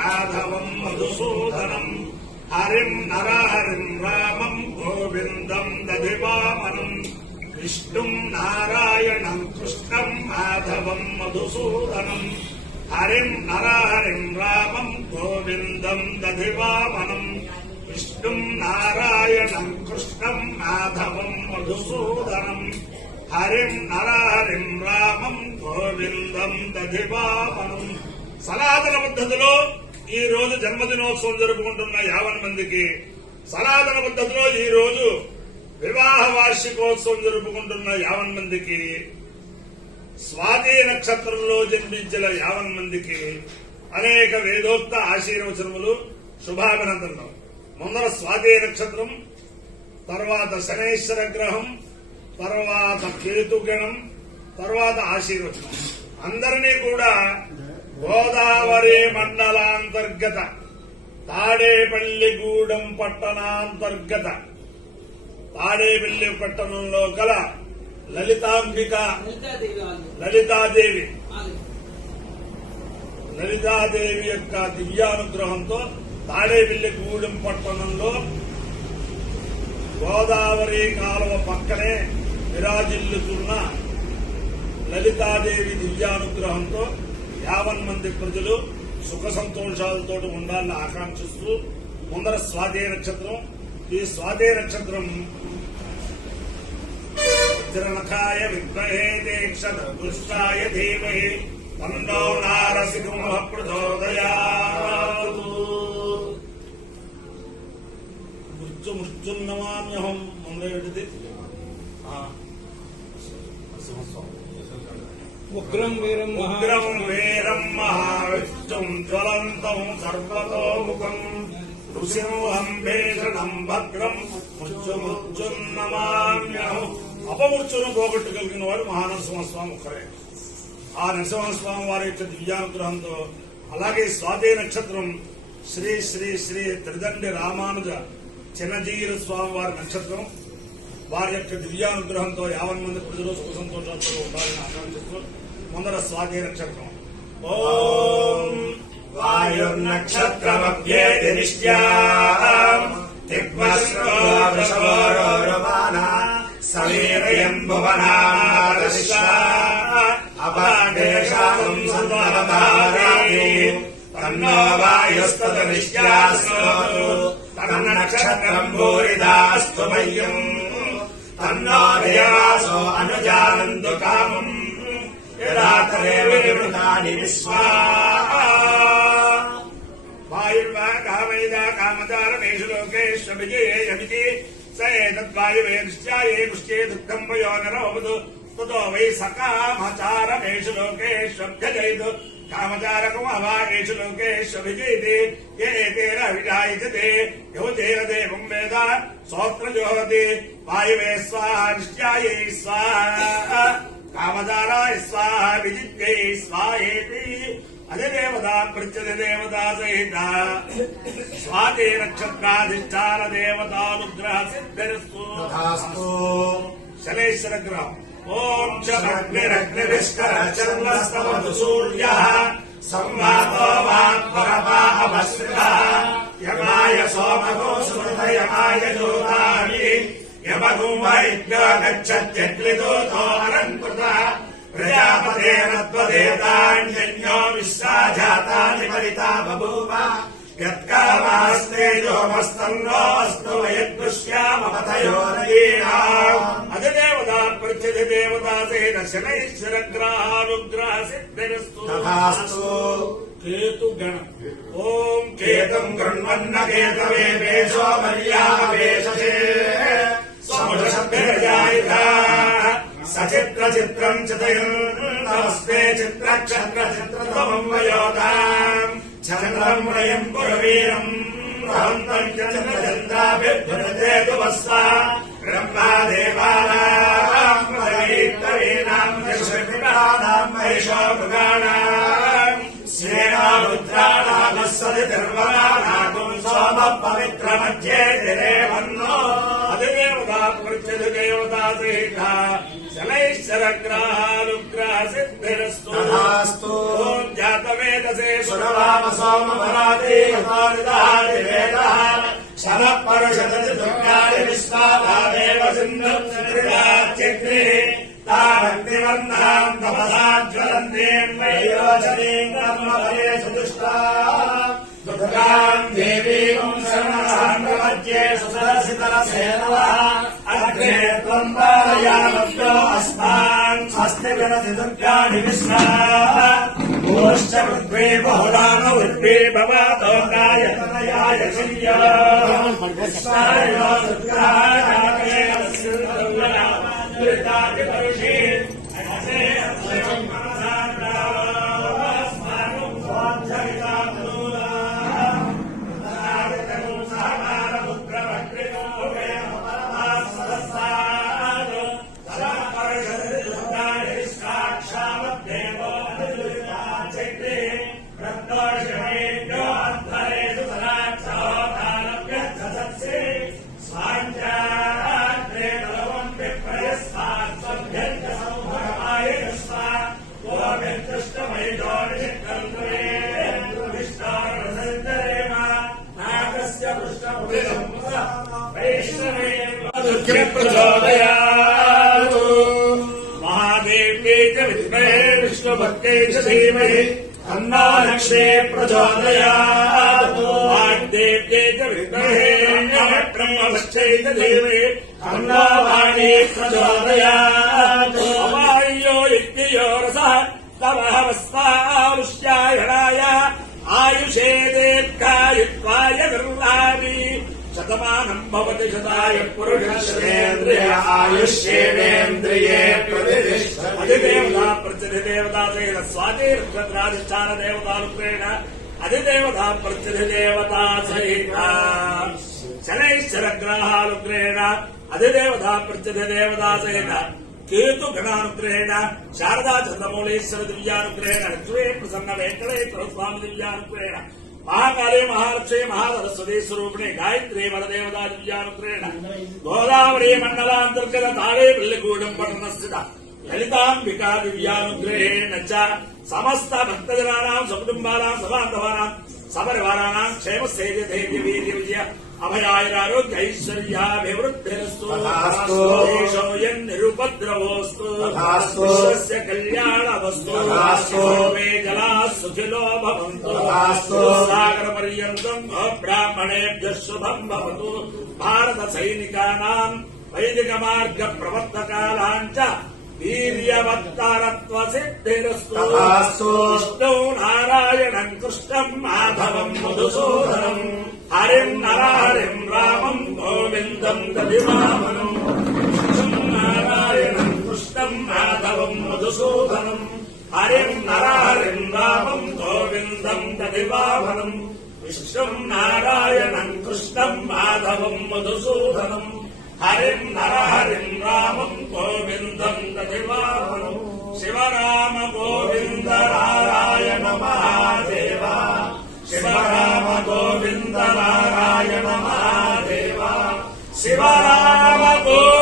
మాధవం మధుసూదనం హరిం నరహరిం రామం గోవిందం దధివామనం విష్ణుం నారాయణం కృష్ణం మాధవం మధుసూదనం హరిం నరహరిం రామం గోవిందం దధివామనం విష్ణుం నారాయణం కృష్ణం మాధవం మధుసూదనం హరిం నరహరిం రామం గోవిందం దధివామనం. సనాతన పద్ధతిలో ఈ రోజు జన్మదినోత్సవం జరుపుకుంటున్న 50 మందికి, సనాతన పద్ధతిలో ఈ రోజు వివాహ వార్షికోత్సవం జరుపుకుంటున్న 50 మందికి, స్వాతి నక్షత్రంలో జన్మించిన 50 మందికి అనేక వేదోక్త ఆశీర్వచనములు, శుభాభినందనలు. ముందర స్వాతి నక్షత్రం, తర్వాత శనైశ్వర గ్రహం, తర్వాత కేతుగణం, తర్వాత ఆశీర్వచనం. అందరినీ కూడా గోదావరి మండలాంతర్గత తాడేపల్లిగూడెం పట్టణాంతర్గత తాడేపల్లి పట్టణంలో గల లలితాదేవి యొక్క దివ్యానుగ్రహంతో తాడేపల్లిగూడెం పట్టణంలో గోదావరి కాలువ పక్కనే విరాజిల్లుతున్న లలితాదేవి దివ్యానుగ్రహంతో 50 మంది ప్రజలు సుఖ సంతోషాలతో ఉండాలని ఆకాంక్షిస్తూ ముందర స్వాతి నక్షత్రం. ఈ స్వాతి నక్షత్రం వజ్రనఖాయ విద్మహే దీక్షాయ ధీమహి తన్నో నారసింహ ప్రచోదయాత్. మృత్యున్నమామ్యహం ముందేటిది ఉగ్రం వీరం మహావిష్ణుం జ్వలంతం సర్వతోముఖం నృసింహం భీషణం భద్రం మృత్యున్నమామ్యహం. అపమృత్యును పోగొట్టుగలిగిన వాడు మహానరసింహస్వామి ఒక్కరే. ఆ నరసింహస్వామి వారి యొక్క దివ్యానుగ్రహంతో, అలాగే స్వాతి నక్షత్రం శ్రీ శ్రీ శ్రీ త్రిదండి రామానుజ చిన్నజీర స్వామి వారి నక్షత్రం. వారి యొక్క దివ్యానుగ్రహంతో 50 మంది ప్రజలు సుఖ సంతోషాలతో ఉండాలని ఆకాంక్షిస్తూ ముందర స్వాతి నక్షత్రం. ఓం వాయుర్నక్షత్రమభ్యేతి నిశ్చాం దిగ్వస్రోరమానా సమీరయం భువనాదశా అపాదేశాం సంతమధారాతి తన్నో వాయుస్తత నిశ్చాస్తు తన్నక్షత్రం భూరిదాస్తు మయ్యం తన్నో దేవాసో అనుజానంతు కామం యదాతరేవృతాని విశ్వా. వాయుర్వా కామైదా కామచారమేషు లోకేష్విజేయమితి స ఏతద్వాయువే నిశ్చాయే దృష్టే దుఃఖం వయో నరోవదు తతో వై సకామచారమేషు లోకేష్వ్యజయతు కామచారకం అవాగేషు లోకేష్విజయతి ఏతేన విజాయతే యౌతేన దేవం వేద సోత్రజోహతి వాయువే స్వాహ నిశ్చాయే స్వాహ కామచారాయ స్వాహ విజిత్యై స్వాహేతి. అదే దేవత ప్రత్యధి దేవతా సహిత స్వాతి నక్షత్రాధిష్టాన దేవతానుగ్రహ సిద్ధిరస్తు. శనైశ్వర గ్రహం. ఓం శగ్నిరగ్నివిష్కర చంద్రస్తమధు సూర్య సంవాదో వాగ్వరపాహవశ్రిత యమాయ సోమగో సుమృత యమాయ జ్యోతాని యమగం వైద్యో గచ్చత్యగ్నిదూతో అలంకృత ప్రజాపతేనత్వదేతాన్యన్యో విశ్వాజాతాని పరితా బభూవ యత్కామాస్తేజోమస్తన్నోऽस्तु వయద్దుష్యామపతయోరయీణాం. అధిదేవతా ప్రత్యధి దేవతా సహిత శనైశ్వర గ్రహానుగ్రహ సిద్ధిరస్తు. కేతుగణం. ఓం కేతం గృణ్వన్న కేతవే వేషో మర్యావేషే సముషభ్యజాయిత సచిత్ర చిత్రం చితయం నమస్తే చిత్రక్షత్ర చిత్రతమం వయోధాం చంద్రం వయం పురవీరం రహంతం చంద్రచంద్రాభిర్భుజతే వస్వా బ్రహ్మాదేవానాం వరైత్తరీణాం దశవికానాం మహిషో మృగాణాం సేనా రుద్రాణాం సదిర్వనానాగం సోమ పవిత్ర మధ్యే దిరేవన్నో. అధిదేవతా ప్రత్యధి దేవతా సహిత శనైశ్వర గ్రహానుగ్రహ సిద్ధిరస్తు. తథాస్తు. ఓం జాతవేదసే सुरवाम सोमपराते यथानिदाति वेदः शनः परुषदति दुर्गाणि विश्वादादेव सिन्धुर्याच्यग्निः तावग्निवर्णाम् तपसा ज्वलन्तीन्मयोजनीम् कर्मफलेषु दुष्टाम् दुर्गाम् देवीम् शरणम् प्रपद्ये सुसरसितरसेनवः अग्ने त्वम् पालयामभ्यो अस्मान् स्वस्ति विरति दुर्गाणि विश्वाः गोश्च पृथ्वी बहुलान उद्वे भवतो नायतनयाय शय्या विश्वायो दुर्गाणाके अस्युर्दुर्गला दुर्गाति परुषे अहसे अस्यम् मनसान्दावो अस्माकम् स्वाध्यायिताम् महादेव्यै च विद्महे विष्णुभक्त्यै च धीमहि तन्नो लक्ष्मी प्रचोदयात् वाग्देव्यै च विद्महे ब्रह्मभक्त्यै च धीमहि तन्नो वाणी प्रचोदयात् अवायो यज्ञयो रसः तमहवस्वारुष्यायणाय आयुषे दीर्घायुत्वाय निर्वाणि शतमानम् भवति शताय पुरुषश्रेन्द्रिय आयुष्येवेन्द्रिये प्रतिष्ठति अधिदेवता प्रत्यधिदेवता सहित स्वातिर्क्षत्राधिष्ठान देवतारूपेण अधिदेवता प्रत्यधिदेवता सहित शनैश्चरग्रहानुग्रहेण अधिदेवता प्रत्यधिदेवता सहित केतु गणानुग्रहेण शारदा चन्द्रमौलेश्वर दिव्यानुग्रहेण लक्ष्मी प्रसन्न वेंकटेश्वर स्वामी दिव्यानुग्रहेण महाकाले महालक्ष्मी महासरस्वती स्वरूपिणे गायत्री वरदेवता दिव्यानुग्रहेण गोदावरी मंडलांतर्गत ताड़े बिल्लिगूडं पट्टण स्थित ललितांबिका दिव्यानुग्रहेण च समस्त भक्तजनानां सकुटुंबानां सबान्धवानां सपरिवाराणां क्षेमस्थैर्य वीर्य विजय अभयायुरारोग्य ऐश्वर्याभिवृद्धिरस्तु निरुपद्रवोस्तु विश्वस्य कल्याणमस्तु सर्वे जनाः सुखिनो भवन्तु सागरपर्यन्तम् ब्राह्मणेभ्यः शुभम् भवतु भारत सैनिकानां वैदिक मार्ग प्रवर्तकानां च वीर्यवत्तारत्व सिद्धिरस्तु विष्णु नारायणं कृष्णं माधवं मधुसूदनं हरिं नरहरिं रामं गोविन्दं दधिवामनं विष्णुं नारायणं कृष्णं माधवं मधुसूदनं हरिं नरहरिं रामं गोविन्दं दधिवामनं विष्णुं नारायणं कृष्णं माधवं मधुसूदनं हरिं नरहरिं रामं गोविन्दं दधिवामनं शिवराम गोविन्द नारायण महादेव शिवराम गोविन्द नारायण महादेव शिवराम गोविन्द